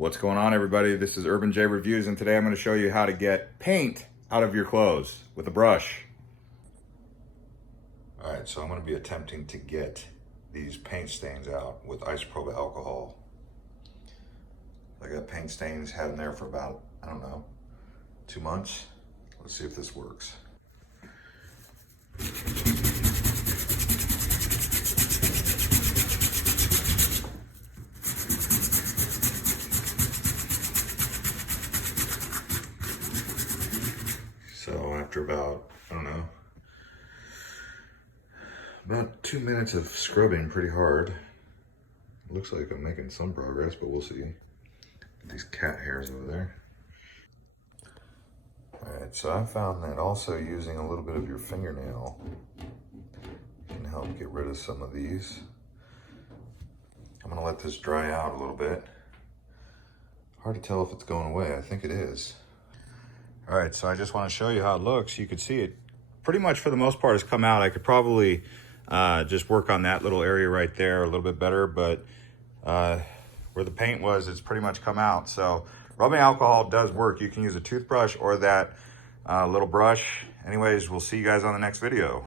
What's going on, everybody? This is Urban J Reviews, and today I'm going to show you how to get paint out of your clothes with a brush. All right, so I'm going to be attempting to get these paint stains out with isopropyl alcohol. I got paint stains, had them there for about, I don't know, 2 months. Let's see if this works. So after about, I don't know, about 2 minutes of scrubbing pretty hard, looks like I'm making some progress, but we'll see. These cat hairs over there. All right, so I found that also using a little bit of your fingernail can help get rid of some of these. I'm gonna let this dry out a little bit. Hard to tell if it's going away. I think it is. All right, so I just want to show you how it looks. You can see it pretty much for the most part has come out. I could probably just work on that little area right there a little bit better, but where the paint was, it's pretty much come out. So rubbing alcohol does work. You can use a toothbrush or that little brush. Anyways, we'll see you guys on the next video.